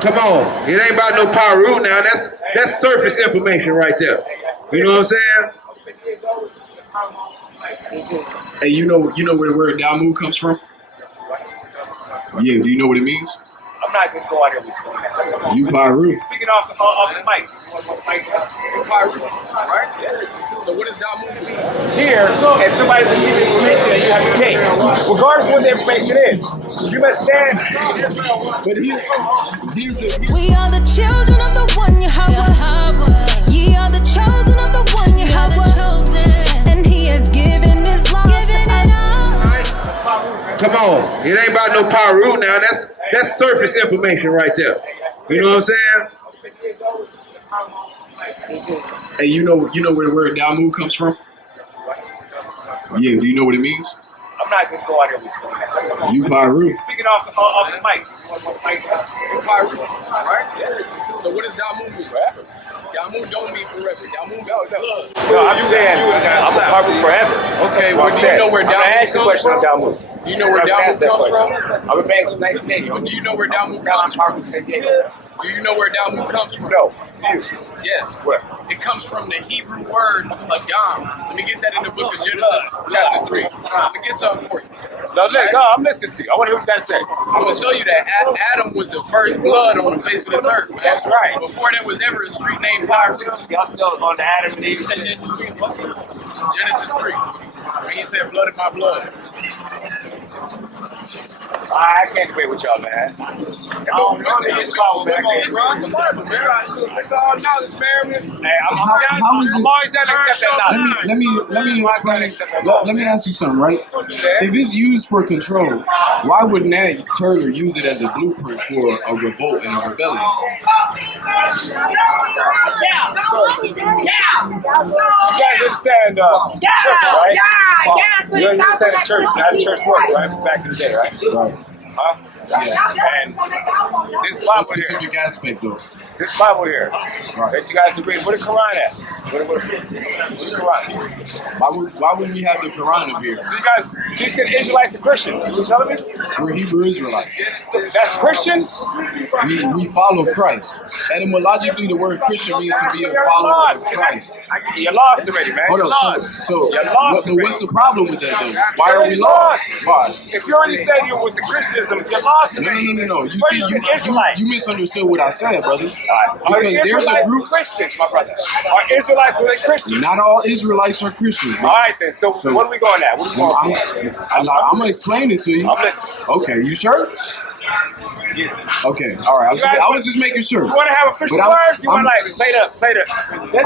Come on, it ain't about no Piru now. That's surface information right there. You know what I'm saying? Hey, you know where the word Damu comes from? Yeah, do you know what it means? I'm not going to go out here with you. You Piru. Speaking off the mic. Piru, right? So what does Damu mean? Here, and somebody's going to give you information that you have to take. Regardless of what the information is. You must stand. But here's we are the children of the one Yahweh. Ye are the chosen of the one Yahweh. And he has given his laws to us. Come on, it ain't about no Piru now. That's surface information right there. You know what I'm saying? Hey, you know where the word Damu comes from? Yeah, do you know what it means? I'm not going to go out here with you. You Piru. Speaking off the mic. Piru, right? So what does Damu mean? Forever. Damu don't mean forever. Damu means blood. No, I'm saying I'm a Piru forever. Okay, well, do you know where Damu comes from? Do you know where Damu comes from? I've been back since 1980. Do you know where Damu comes from? Do you know where Damu comes from? No. Yes. Where? It comes from the Hebrew word Adam. Let me get that in the book of Genesis, chapter 3. Let me get something for you. No, I'm listening to you. I want to hear what you got to say. I'm going to show you that Adam was the first blood on the face of this earth. Man. That's right. Before there was ever a street named Piru. Y'all still on the Adam and Eve. Genesis 3. When he said blood in my blood. I can't debate with y'all, man. I'm always down to accept that knowledge. Let me ask you something, right? If it's used for control, why wouldn't that Turner use it as a blueprint for a revolt and a rebellion? You guys understand church, right? You understand the church, how the church worked, right? Back in the day, right? Right. Huh? Yeah. And this What Bible here, specific aspect though? this Bible here, Right. that you guys agree, where the Quran at? Where the Quran? Why would we have the Quran up here? So you said Israelites are Christians. You telling me? We're Hebrew Israelites. That's Christian? We follow Christ. Etymologically, the word Christian means to be a follower of Christ. You're lost already, man. Hold You're on. lost. So You're lost what's the problem with that though? Why You're are we lost? Why? If you already said you're with the Christianism, you're lost already. No. You What see, is an Israelite? you misunderstood what I said, brother. Are Because there's a Israelites group. Christians, my brother? Are Israelites really Christians? Not all Israelites are Christians. All right then. So what are we going at? What are we going for? I'm gonna explain it to you. I'm listening. Okay, you sure? Okay, all right. I was just making sure. You want to have official But words? You want to like play the?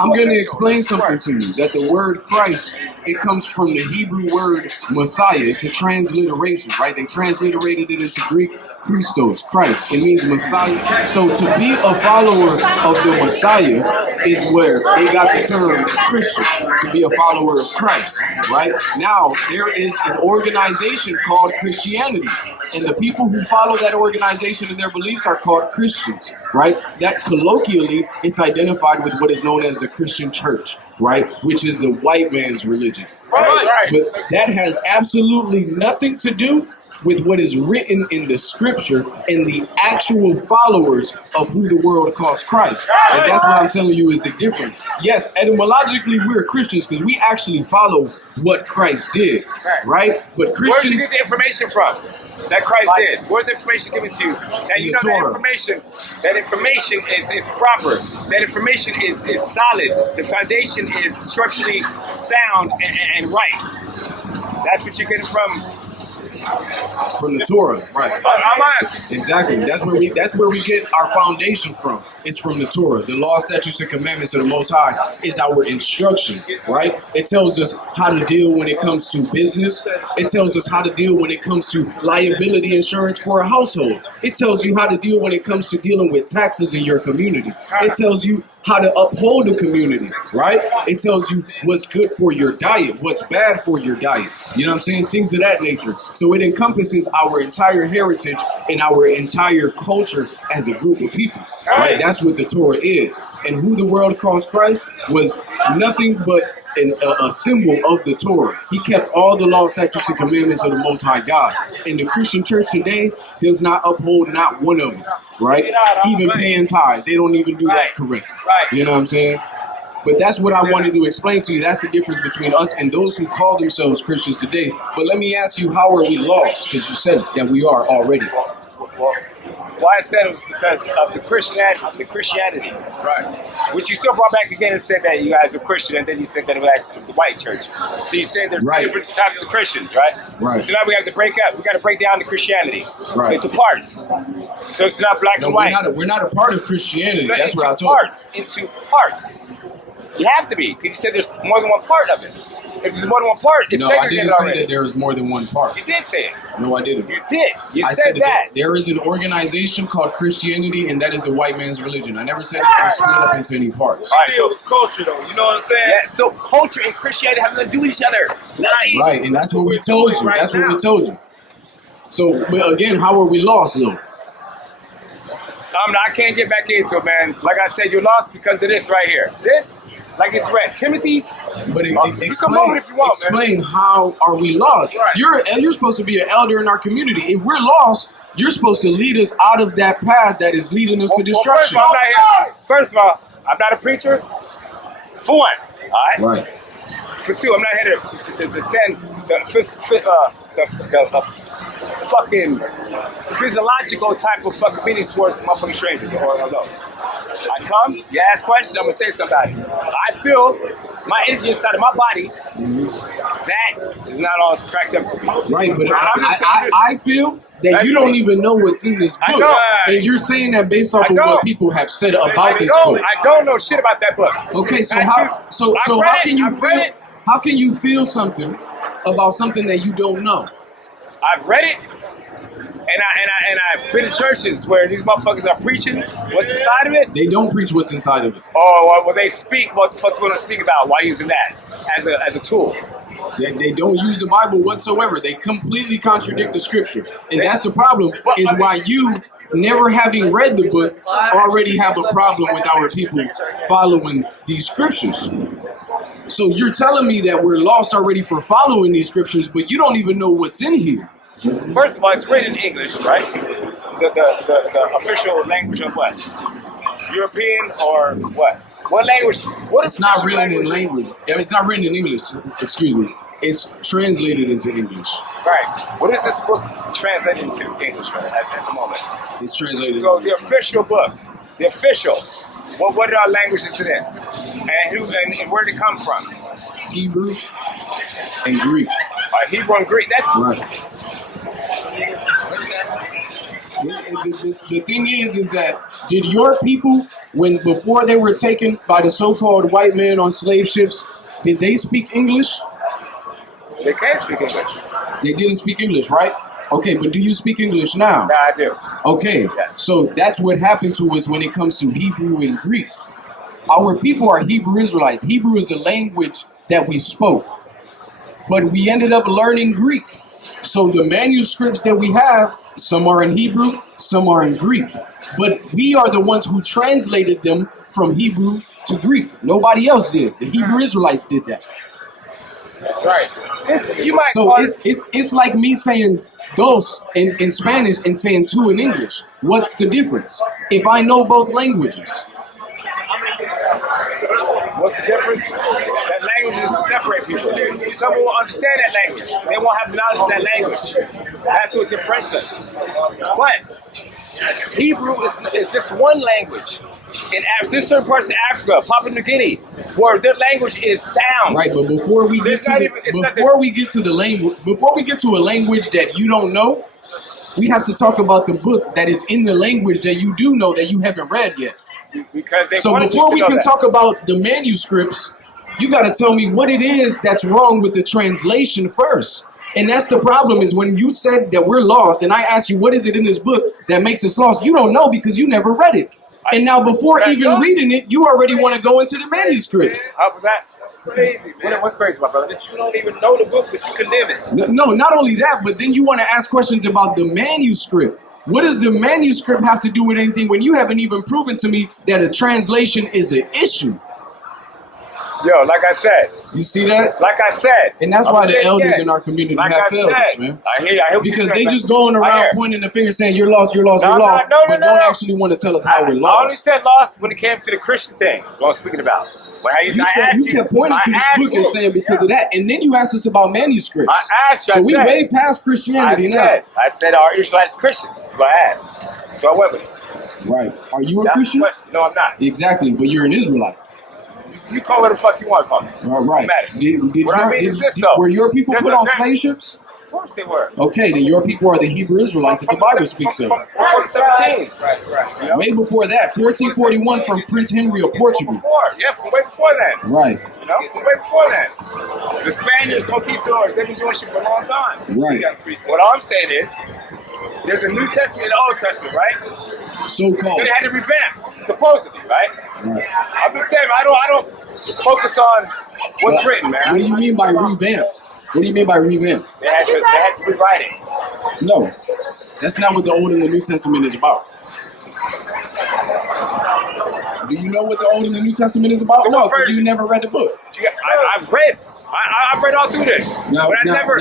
I'm going to explain something to you. That the word Christ, it comes from the Hebrew word Messiah. It's a transliteration, right? They transliterated it into Greek, Christos, Christ. It means Messiah. So to be a follower of the Messiah is where they got the term Christian. To be a follower of Christ, right? Now there is an organization called Christianity, and the people who follow that organization and their beliefs are called Christians, right? That colloquially, it's identified with what is known as the Christian church, right? Which is the white man's religion, right? But that has absolutely nothing to do with what is written in the scripture and the actual followers of who the world calls Christ. And that's what I'm telling you is the difference. Yes, etymologically, we're Christians because we actually follow what Christ did, right? But Christians... Where did you get the information from that Christ did? Where's the information given to you? Now you know that information is proper. That information is solid. The foundation is structurally sound and right. That's what you're getting from the Torah, right? I'm asking. Exactly. That's where we get our foundation from. It's from the Torah. The law, statutes, and commandments of the Most High is our instruction, right? It tells us how to deal when it comes to business. It tells us how to deal when it comes to liability insurance for a household. It tells you how to deal when it comes to dealing with taxes in your community. It tells you how to uphold the community, right? It tells you what's good for your diet, what's bad for your diet. You know what I'm saying? Things of that nature. So it encompasses our entire heritage and our entire culture as a group of people, right? That's what the Torah is. And who the world calls Christ was nothing but a symbol of the Torah. He kept all the laws, statutes, and commandments of the Most High God. And the Christian church today does not uphold not one of them, right? Even paying tithes, they don't even do that correctly. You know what I'm saying? But that's what I wanted to explain to you. That's the difference between us and those who call themselves Christians today. But let me ask you, how are we lost? Because you said that we are already. Well, why I said it was because of the Christianity. Right. Which you still brought back again and said that you guys are Christian, and then you said that it was actually the white church. So you said there's different types of Christians, right? Right. So now we have to break up. We got to break down the Christianity into parts. So it's not black and white. We're not a part of Christianity. That's what I told you. Into parts. You have to be, because you said there's more than one part of it. If there's more than one part, it's segregated already. No, I didn't say that there was more than one part. You did say it. No, I didn't. You did. I said that. There is an organization called Christianity, and that is the white man's religion. I never said it was split up into any parts. All right, so culture, though, you know what I'm saying? Yeah, so culture and Christianity have nothing to do with each other. Right, and that's what we told you. That's what we told you. So, but again, how are we lost, though? I can't get back into it, man. Like I said, you're lost because of this right here. This, like it's read. Timothy, but explain how are we lost? Right. You're supposed to be an elder in our community. If we're lost, you're supposed to lead us out of that path that is leading us to destruction. First of all, I'm not a preacher. For one, all right? Right. For two, I'm not here to send the fucking physiological type of fucking meetings towards motherfucking strangers or no. I come, you ask questions, I'm gonna say something. I feel my energy inside of my body, that is not all cracked up to me. Right, but I feel that you don't even know what's in this book. And you're saying that based off of what people have said about this book. I don't know shit about that book. Okay, so how can you feel something about something that you don't know? I've read it. And I've been to churches where these motherfuckers are preaching what's inside of it. They don't preach what's inside of it. Oh, well, they speak what the fuck they're going to speak about while using that as a tool. They don't use the Bible whatsoever. They completely contradict the scripture. And that's the problem, is why you, never having read the book, already have a problem with our people following these scriptures. So you're telling me that we're lost already for following these scriptures, but you don't even know what's in here. First of all, it's written in English, right? The official language of what? European or what? What language? What is it's not written in language. It's not written in English. Excuse me. It's translated into English. Right. What is this book translated into English right, at the moment? It's translated. So the official book, the official. What language is it in? And where did it come from? Hebrew and Greek. Hebrew and Greek. Right. The thing is that did your people, before they were taken by the so-called white man on slave ships, did they speak English? They can't speak English. They didn't speak English, right? Okay, but do you speak English now? Yeah, I do. Okay, so that's what happened to us when it comes to Hebrew and Greek. Our people are Hebrew Israelites. Hebrew is the language that we spoke. But we ended up learning Greek. So the manuscripts that we have, some are in Hebrew, some are in Greek. But we are the ones who translated them from Hebrew to Greek. Nobody else did. The Hebrew Israelites did that. That's right. It's like me saying dos in Spanish and saying two in English. What's the difference? If I know both languages. What's the difference? That languages separate people. Some will understand that language. They won't have knowledge of that language. That's what differentiates us. But Hebrew is just one language. In there's certain parts of Africa, Papua New Guinea, where their language is sound. Right, but before we get to a language that you don't know, we have to talk about the book that is in the language that you do know that you haven't read yet. So before we can talk about the manuscripts, you got to tell me what it is that's wrong with the translation first. And that's the problem, is when you said that we're lost and I asked you what is it in this book that makes us lost, you don't know because you never read it. And now before even reading it, you already want to go into the manuscripts. How was that? That's crazy, man. What's crazy, my brother? That you don't even know the book, but you condemn it. No, not only that, but then you want to ask questions about the manuscript. What does the manuscript have to do with anything when you haven't even proven to me that a translation is an issue? Yo, like I said. You see that? Like I said. And that's why the elders in our community like have I failed us, said, man. I hear you. Because they just going around pointing the finger saying you're lost, you're lost, No, you're no, lost, no, but no, don't no. actually want to tell us how we're I only lost. said lost when it came to the Christian thing. What I'm speaking about. When I You kept pointing to this book and saying because of that, and then you asked us about manuscripts. I asked you. So I we said, way past Christianity now. I said, are Israelites Christians? That's what I asked. So I went with it. Right. Are you a That's Christian? the question. No, I'm not. Exactly, but you're an Israelite. You call it the fuck you want to call me. Right. Were your people put on slave ships? Of course they were. Okay, then your people are the Hebrew Israelites that the Bible speaks of. From 17. You know? Way before that, 1441 from Prince Henry of Portugal. From way before that. Right. You know, from way before that. The Spaniards, conquistadors, they've been doing shit for a long time. Right. What I'm saying is, there's a New Testament and Old Testament, right? So-called. So they had to revamp, supposedly, right? I'm just saying, I don't focus on what's written, man. What do you mean by revamp? What do you mean by revamp? They had to rewrite it. No, that's not what the Old and the New Testament is about. Do you know what the Old and the New Testament is about? So No, what because version? you never read the book. I've read. I've read all through this. Now let the record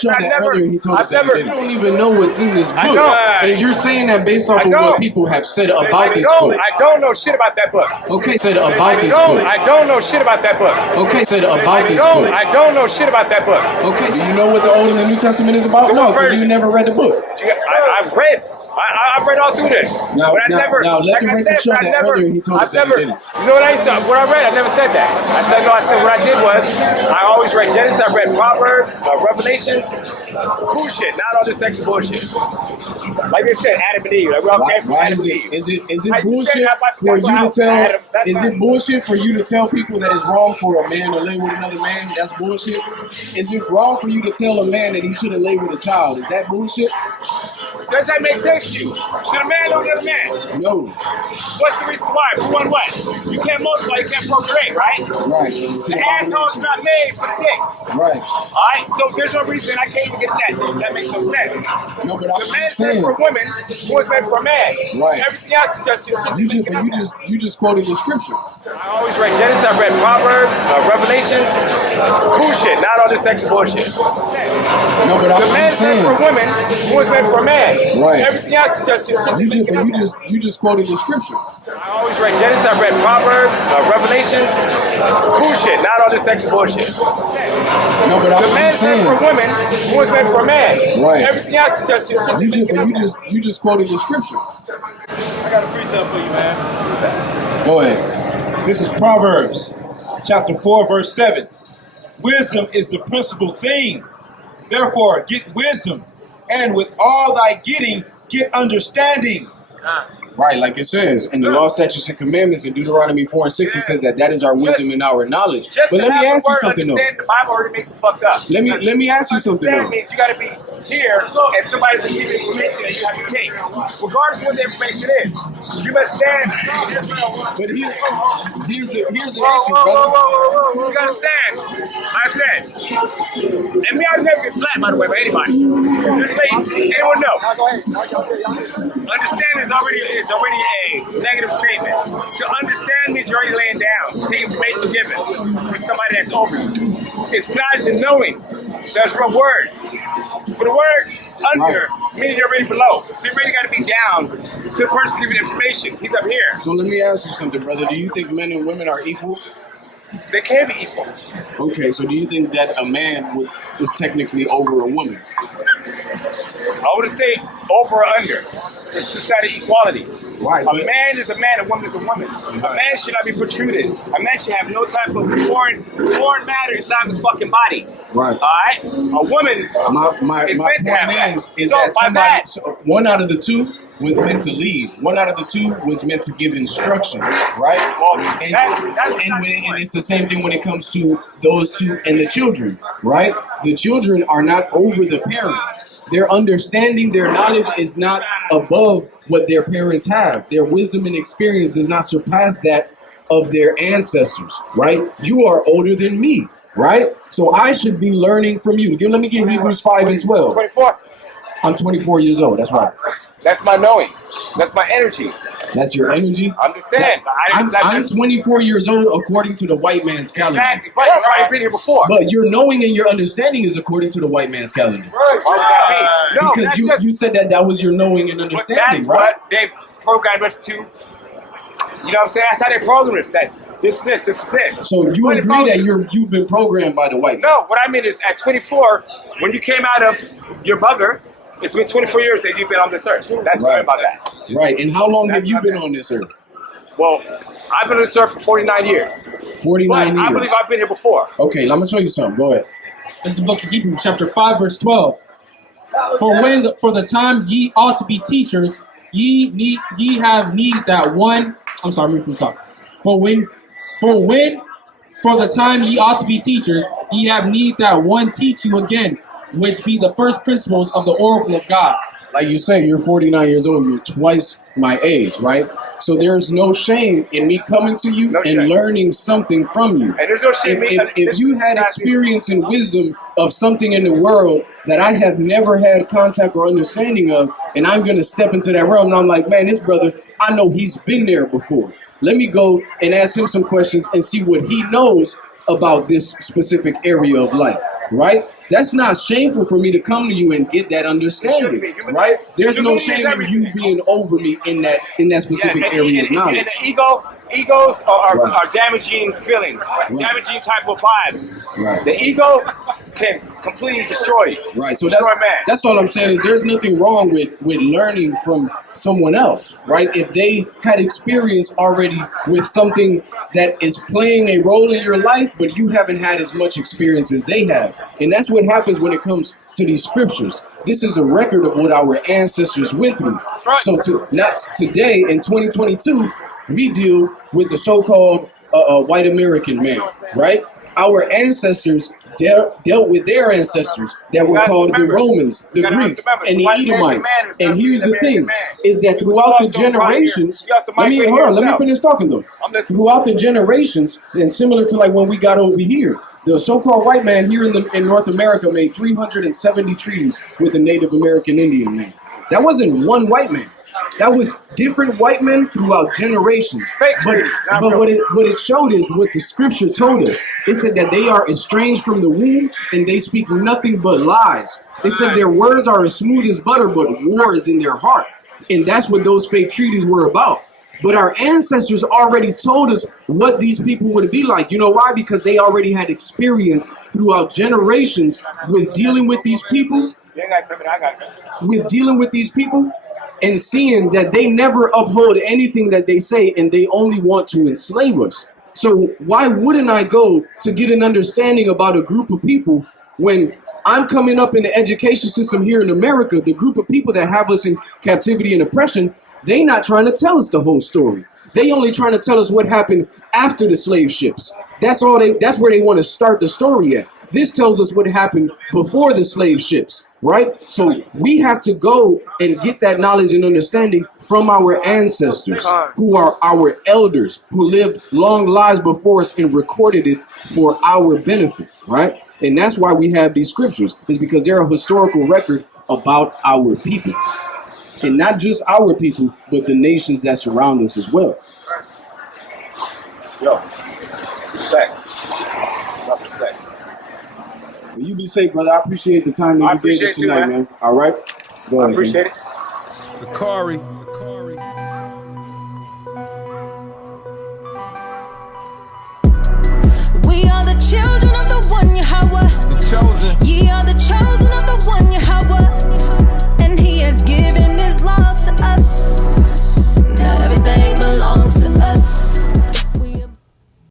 show that earlier he told us that you don't even know what's in this book. I know. And you're saying that based off of what people have said about this book. I don't know shit about that book. Okay, said about this book. I don't know shit about that book. Okay, said about this book. I don't know shit about that book. Okay, so you know what the Old and the New Testament is about? No, because you never read the book. I've read. I've read all through this. Now let the record show that earlier he told us that he didn't. You know what I said? What I read, I never said that. I said what I did was, I always read Genesis, I read Proverbs, Revelations, cool shit, not all this extra bullshit. Like they said, Adam and Eve. Like we all came from Adam and Eve. Is it bullshit for you to tell? Is it bullshit for you to tell people that it's wrong for a man to lay with another man? That's bullshit. Is it wrong for you to tell a man that he shouldn't lay with a child? Is that bullshit? Does that make sense to you? Should a man know another man? No. What's the reason why? For one, what? You can't multiply, you can't procreate, right? Right. The asshole's not made for the dick. Right. Alright? So there's no reason I can't even get that. That makes no sense. No, but the man's made for a woman, woman's made for a man. Right. Everything else is just you just quoted the scripture. I always read Genesis, I read Proverbs, Revelations, cool shit, not all this extra bullshit. No, but the man's made for a woman, woman's made for a man. Right. Everything else is just you just quoted the scripture. I always read Genesis, I read Proverbs, Revelations, cool shit, not all this extra bullshit. No, but the man's made for a woman, woman's made for a man. Right. Everything else is just you just quoted the scripture. I got a precept for you, man. Go ahead. This is Proverbs, chapter 4, verse 7. Wisdom is the principal thing. Therefore, get wisdom, and with all thy getting, get understanding. Right, like it says in the law, statutes, and commandments in Deuteronomy 4 and 6, it says that is our wisdom and our knowledge. But let me ask you something though. The Bible already makes it fucked up. Let me ask you something though. Understand means you got to be here, and somebody's going to give you information that you have to take, regardless of what the information is. You must stand. But here's the issue, whoa. You got to stand. I said, and me, I never get slapped by the way by anybody. Just let anyone know. Understand is already a negative statement. To understand means you're already laying down. To take information given from somebody that's over you. It's knowledge and knowing. That's real words. For the word under, meaning you're already below. So you really got to be down to the person giving information. He's up here. So let me ask you something, brother. Do you think men and women are equal? They can be equal. Okay, so do you think that a man is technically over a woman? I wouldn't say over or under. It's just not an equality. Right. A man is a man, a woman is a woman. A man should not be protruded. A man should have no type of foreign matter inside his fucking body. Right. Alright? A woman my is point meant to have that. is So that one out of the two was meant to lead. One out of the two was meant to give instruction, right? Well, and it's the same thing when it comes to those two and the children, right? The children are not over the parents. Their understanding, their knowledge is not above what their parents have. Their wisdom and experience does not surpass that of their ancestors, right? You are older than me, right? So I should be learning from you. Let me get Hebrews 5 and 12. 24. I'm 24 years old, that's right. That's my knowing. That's my energy. That's your energy? I'm just saying. I'm 24 years old according to the white man's calendar. Exactly, but you've already been here before. But your knowing and your understanding is according to the white man's calendar. No, Because you said that was your knowing and understanding, that's right? what they've programmed us to. You know what I'm saying? That's how they program us. That this is this. So you agree that you've been programmed by the white man? No, what I mean is at 24, when you came out of your mother, it's been 24 years that you've been on this earth. That's right about that. Right. And how long have you been on this earth? Well, I've been on this earth for 49 years. 49 years. I believe I've been here before. Okay, I'm gonna show you something. Go ahead. This is the book of Hebrews, chapter 5, verse 12. For the time ye ought to be teachers, ye have need that one. I'm sorry, I'm reading from the top. For the time ye ought to be teachers, ye have need that one teach you again, which be the first principles of the oracle of God. Like you say, you're 49 years old. You're twice my age, right? So there's no shame in me coming to you and learning something from you. And there's no shame if you had experience and wisdom of something in the world that I have never had contact or understanding of, and I'm going to step into that realm, and I'm like, man, this brother, I know he's been there before. Let me go and ask him some questions and see what he knows about this specific area of life, right? That's not shameful for me to come to you and get that understanding, right? There's no shame in you being over me in that specific area of knowledge. And the egos are damaging feelings, damaging type of vibes. Right. The ego can completely destroy you. Right. So that's all I'm saying is there's nothing wrong with learning from someone else, right? If they had experience already with something that is playing a role in your life, but you haven't had as much experience as they have. And that's what happens when it comes to these scriptures. This is a record of what our ancestors went through. Right. So not today, in 2022, we deal with the so-called white American man, right? Our ancestors dealt with their ancestors that were called the Romans, the Greeks, and the Edomites. And here's the thing, is that throughout the generations, let me finish talking though. Throughout the generations, and similar to like when we got over here, the so-called white man here in North America made 370 treaties with the Native American Indian man. That wasn't one white man. That was different white men throughout generations. But what it showed is what the scripture told us. It said that they are estranged from the womb and they speak nothing but lies. It said their words are as smooth as butter, but war is in their heart. And that's what those fake treaties were about. But our ancestors already told us what these people would be like. You know why? Because they already had experience throughout generations with dealing with these people. And seeing that they never uphold anything that they say and they only want to enslave us. So why wouldn't I go to get an understanding about a group of people when I'm coming up in the education system here in America, the group of people that have us in captivity and oppression, they not trying to tell us the whole story. They only trying to tell us what happened after the slave ships. That's where they want to start the story at. This tells us what happened before the slave ships, right? So we have to go and get that knowledge and understanding from our ancestors, who are our elders, who lived long lives before us and recorded it for our benefit, right? And that's why we have these scriptures, is because they're a historical record about our people. And not just our people, but the nations that surround us as well. Yo, respect. Enough respect. Well, you be safe, brother. I appreciate the time that you gave us tonight, man. All right? Go ahead, I appreciate it. SICARRI. We are the children of the one Yahweh. The chosen. Ye are the chosen.